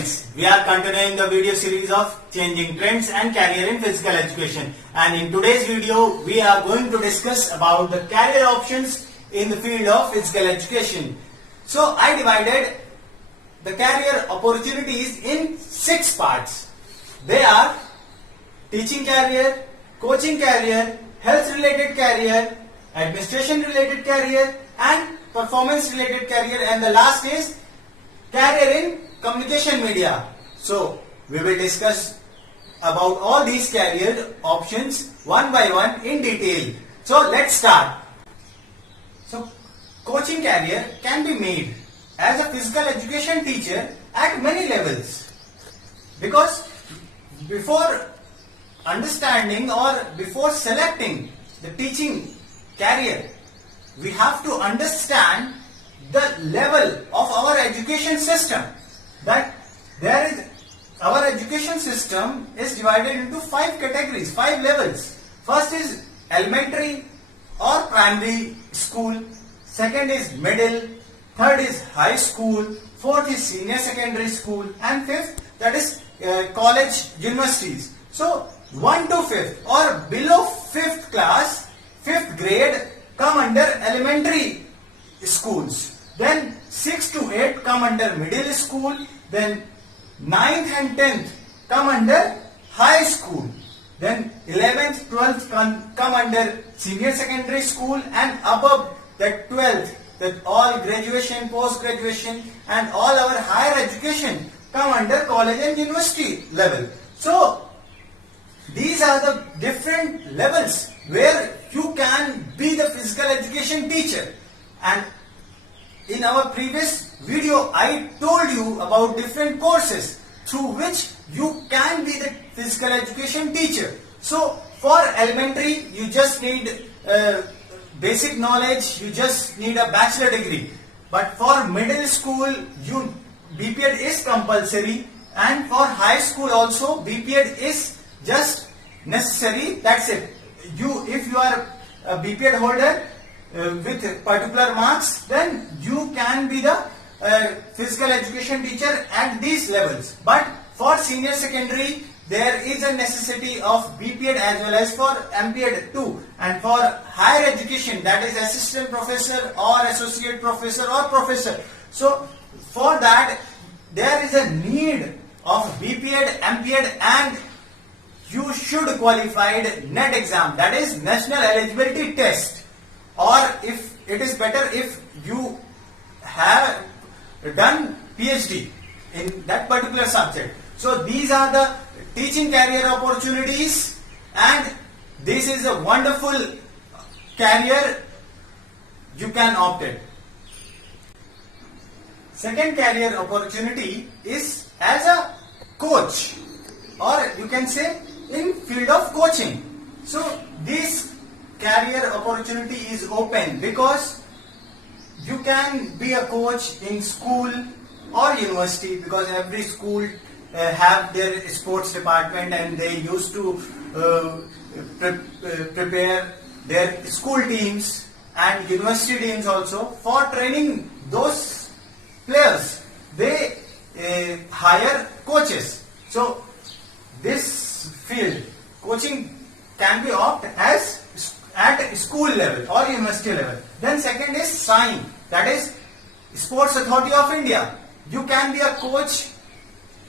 friends, we are continuing the video series of changing trends and career in physical education, and in today's video we are going to discuss about the career options in the field of physical education. So I divided the career opportunities in 6 parts. They are teaching career, coaching career, health related career, administration related career and performance related career, and the last is career in communication media. So we will discuss about all these career options one by one in detail. So let's start. So coaching career can be made as a physical education teacher at many levels, because before understanding or before selecting the teaching career, we have to understand the level of our education system. That our education system is divided into 5 categories, 5 levels. First is elementary or primary school, second is middle, third is high school, fourth is senior secondary school, and fifth, that is college, universities. So 1 to 5th or below 5th class, 5th grade come under elementary schools. Then 6 to 8 come under middle school. Then 9th and 10th come under high school. Then 11th, 12th come under senior secondary school, and above that 12th, that all graduation, post-graduation and all our higher education come under college and university level. So these are the different levels where you can be the physical education teacher. And in our previous video, I told you about different courses through which you can be the physical education teacher. So for elementary, you just need basic knowledge, you just need a bachelor degree. But for middle school, BPEd is compulsory, and for high school also BPEd is just necessary. That's it. If you are a BPEd holder with particular marks, then you can be the physical education teacher at these levels. But for senior secondary, there is a necessity of BPEd as well as for MPEd too. And for higher education, that is assistant professor or associate professor or professor. So for that, there is a need of BPEd, MPEd, and you should qualify NET exam, that is National Eligibility Test, or if it is better if you have done PhD in that particular subject. So these are the teaching career opportunities, and this is a wonderful career you can opt it. Second career opportunity is as a coach, or you can say in field of coaching. So this career opportunity is open because you can be a coach in school or university, because every school have their sports department and they used to prepare their school teams and university teams also. For training those players, they hire coaches. So this field, coaching, can be opted as at school level or university level. Then second is SAI, that is Sports Authority of India. You can be a coach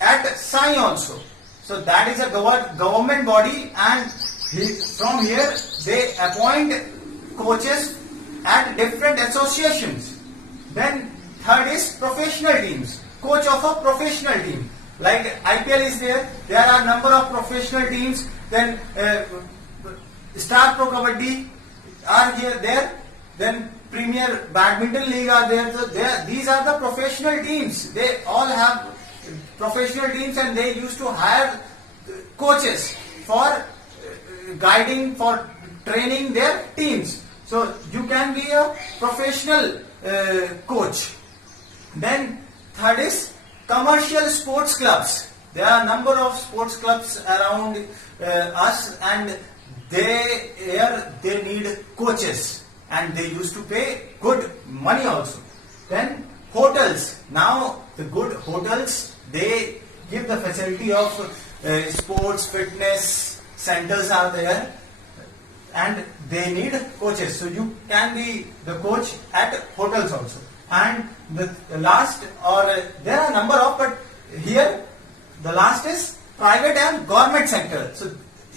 at SAI also. So that is a government body, and from here they appoint coaches at different associations. Then third is professional teams, coach of a professional team. Like IPL is there are a number of professional teams. Then Star Pro Kabaddi are there. Then Premier Badminton League are there. So these are the professional teams. They all have professional teams, and they used to hire coaches for guiding, for training their teams. So you can be a professional coach. Then third is commercial sports clubs. There are a number of sports clubs around us, and they need coaches, and they used to pay good money also. Then hotels. Now the good hotels, they give the facility of sports, fitness centers are there, and they need coaches. So you can be the coach at hotels also. And the last, or there are a number of, but here the last is private and government sector. So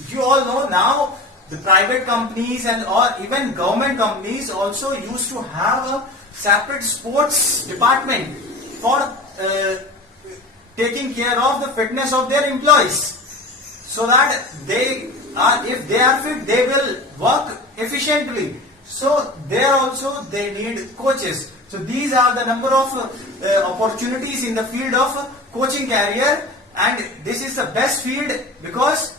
you all know now the private companies and or even government companies also used to have a separate sports department for taking care of the fitness of their employees, so that they are, if they are fit, they will work efficiently. So there also they need coaches. So these are the number of opportunities in the field of coaching career, and this is the best field because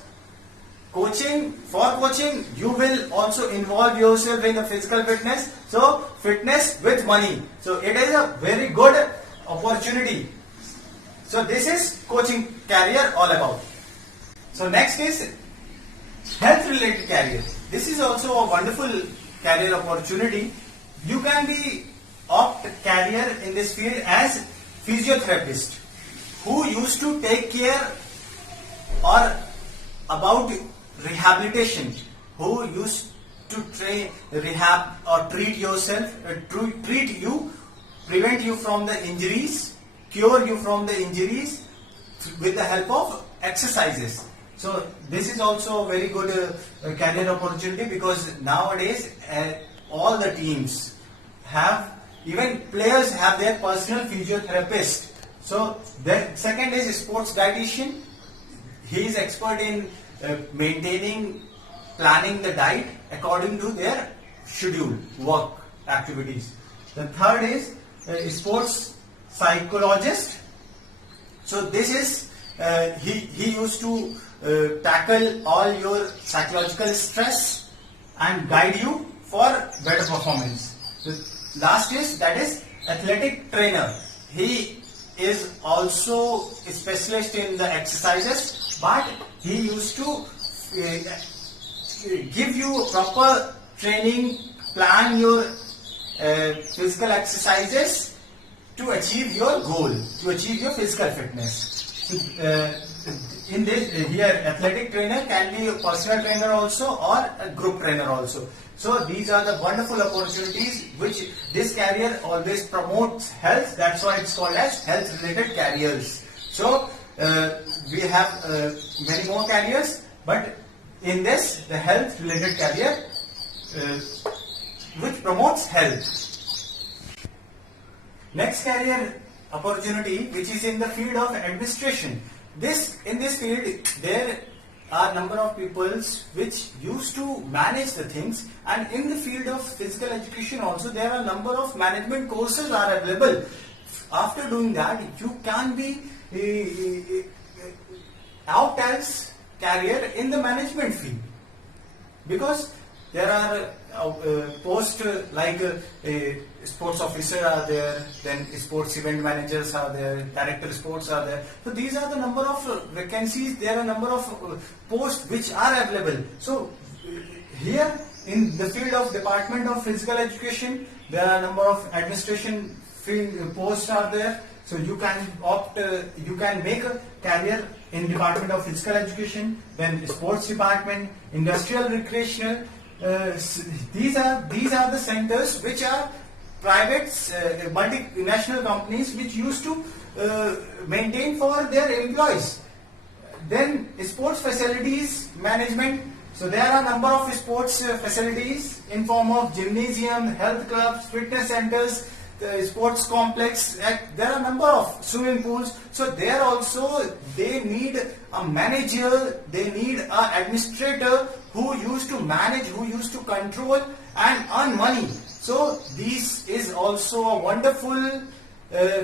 for coaching you will also involve yourself in the physical fitness. So fitness with money. So it is a very good opportunity. So this is coaching career all about. So next is health related career. This is also a wonderful career opportunity. You can be opt career in this field as physiotherapist, who used to take care or about rehabilitation, who used to rehab or treat yourself, treat you, prevent you from the injuries, cure you from the injuries with the help of exercises. So this is also a very good career opportunity, because nowadays all the teams have, even players have their personal physiotherapist. So the second is sports dietitian. He is expert in maintaining, planning the diet according to their schedule, work activities. The third is sports psychologist. So this is he used to tackle all your psychological stress and guide you for better performance. The last is, that is athletic trainer. He is also a specialist in the exercises, but he used to give you proper training, plan your physical exercises to achieve your goal, to achieve your physical fitness. So, in this here, athletic trainer can be a personal trainer also or a group trainer also. So these are the wonderful opportunities which this career always promotes health. That's why it's called as health related careers. So we have many more careers, but in this, the health related career which promotes health. Next career opportunity, which is in the field of administration. In this field, there are number of peoples which used to manage the things, and in the field of physical education also there are number of management courses are available. After doing that, you can be out as career in the management field, because there are posts like sports officer are there, then sports event managers are there, director sports are there. So these are the number of vacancies. There are number of posts which are available. So here in the field of Department of Physical Education, there are number of administration field posts are there. So you can opt, you can make a career in Department of Physical Education, then sports department, industrial recreational. These are the centers which are private multinational companies which used to maintain for their employees. Then sports facilities management. So there are number of sports facilities in form of gymnasium, health clubs, fitness centers, the sports complex. There are number of swimming pools. So there also they need a manager, they need an administrator who used to manage, who used to control and earn money. So this is also a wonderful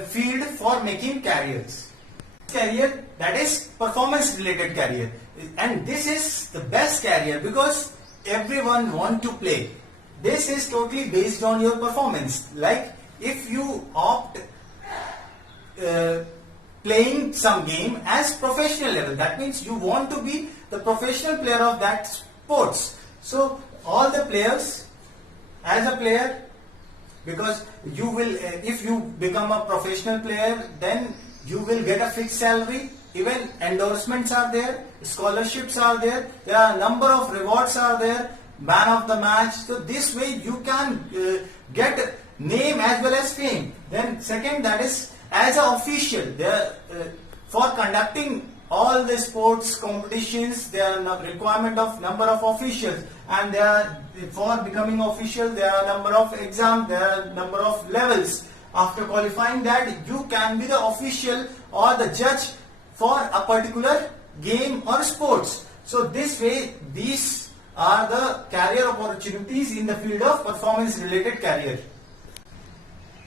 field for making careers. Career, that is performance related career, and this is the best career because everyone want to play. This is totally based on your performance. Like if you opt playing some game as professional level, that means you want to be the professional player of that sports. So all the players, as a player, because you will, if you become a professional player, then you will get a fixed salary. Even endorsements are there, scholarships are there, there are a number of rewards are there, man of the match. So this way you can get name as well as fame. Then second, that is as an official, there for conducting all the sports competitions, there are requirement of number of officials, and there are, for becoming official, there are number of exams, there are number of levels. After qualifying that, you can be the official or the judge for a particular game or sports. So this way, these are the career opportunities in the field of performance related career.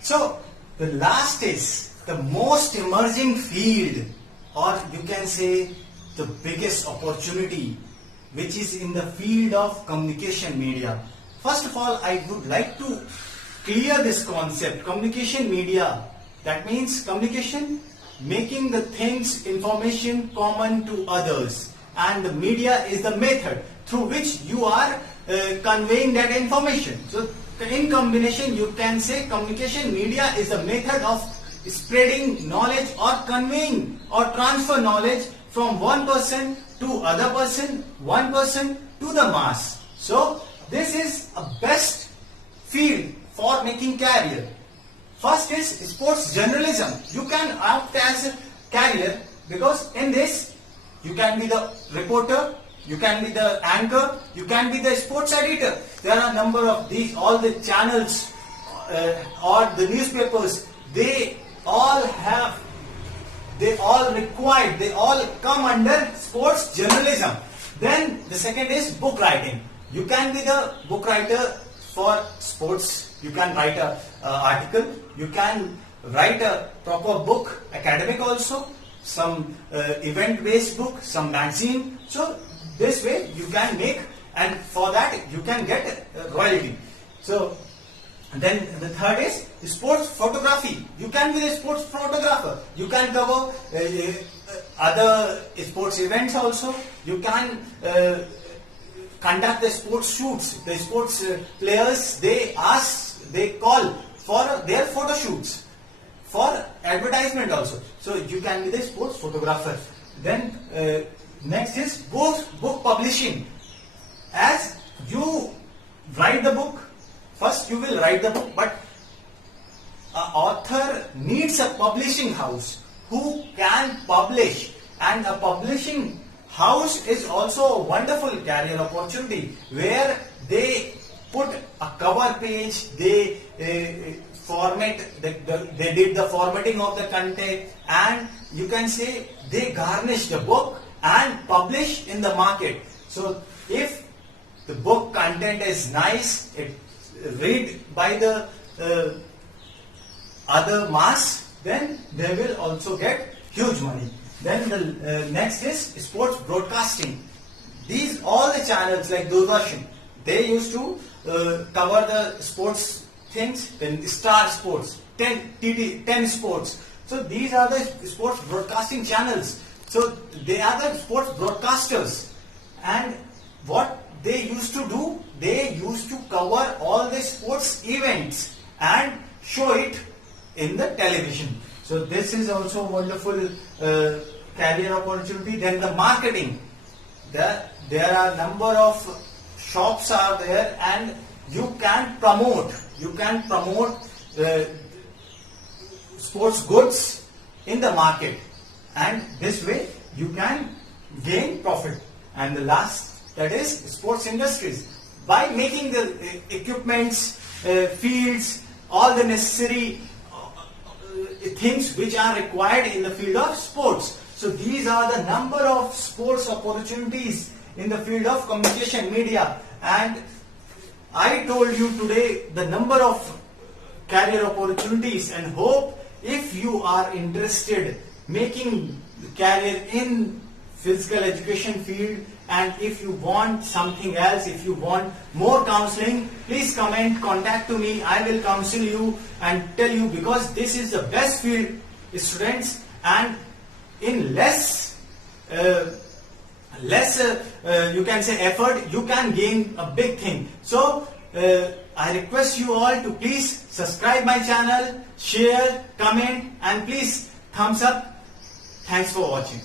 So the last is the most emerging field, or you can say the biggest opportunity, which is in the field of communication media. First of all, I would like to clear this concept. Communication media, that means communication, making the things, information common to others, and the media is the method through which you are conveying that information. So in combination, you can say communication media is the method of spreading knowledge or conveying or transfer knowledge from one person to other person, one person to the mass. So this is a best field for making career. First is sports journalism. You can opt as a career because in this you can be the reporter, you can be the anchor, you can be the sports editor. There are a number of these, all the channels or the newspapers, they all come under sports journalism. Then the second is book writing. You can be the book writer for sports. You can write a article, you can write a proper book, academic also, some event based book, some magazine. So this way you can make, and for that you can get royalty. So then the third is sports photography. You can be the sports photographer. You can cover other sports events also. You can conduct the sports shoots. The sports players, they call for their photo shoots, for advertisement also. So you can be the sports photographer. Then next is book publishing. As you write the book, first you will write the book, but an author needs a publishing house who can publish, and a publishing house is also a wonderful career opportunity where they put a cover page, they format, they did the formatting of the content, and you can say they garnish the book and publish in the market. So if the book content is nice, it read by the other mass, then they will also get huge money. Then the next is sports broadcasting. These all the channels like Doordarshan, they used to cover the sports things, then Star Sports, 10 Sports. So these are the sports broadcasting channels. So they are the sports broadcasters, and what they used to do, they used to cover all the sports events and show it in the television. So this is also a wonderful career opportunity. Then the marketing. There are number of shops are there, and you can promote sports goods in the market, and this way you can gain profit. And the last, that is sports industries. By making the equipments, fields, all the necessary things which are required in the field of sports. So these are the number of sports opportunities in the field of communication media, and I told you today the number of career opportunities, and hope if you are interested making career in physical education field, and if you want something else, if you want more counseling, please comment, contact to me. I will counsel you and tell you, because this is the best field, students, and in less you can say effort, you can gain a big thing. So I request you all to please subscribe my channel, share, comment and please thumbs up. Thanks for watching.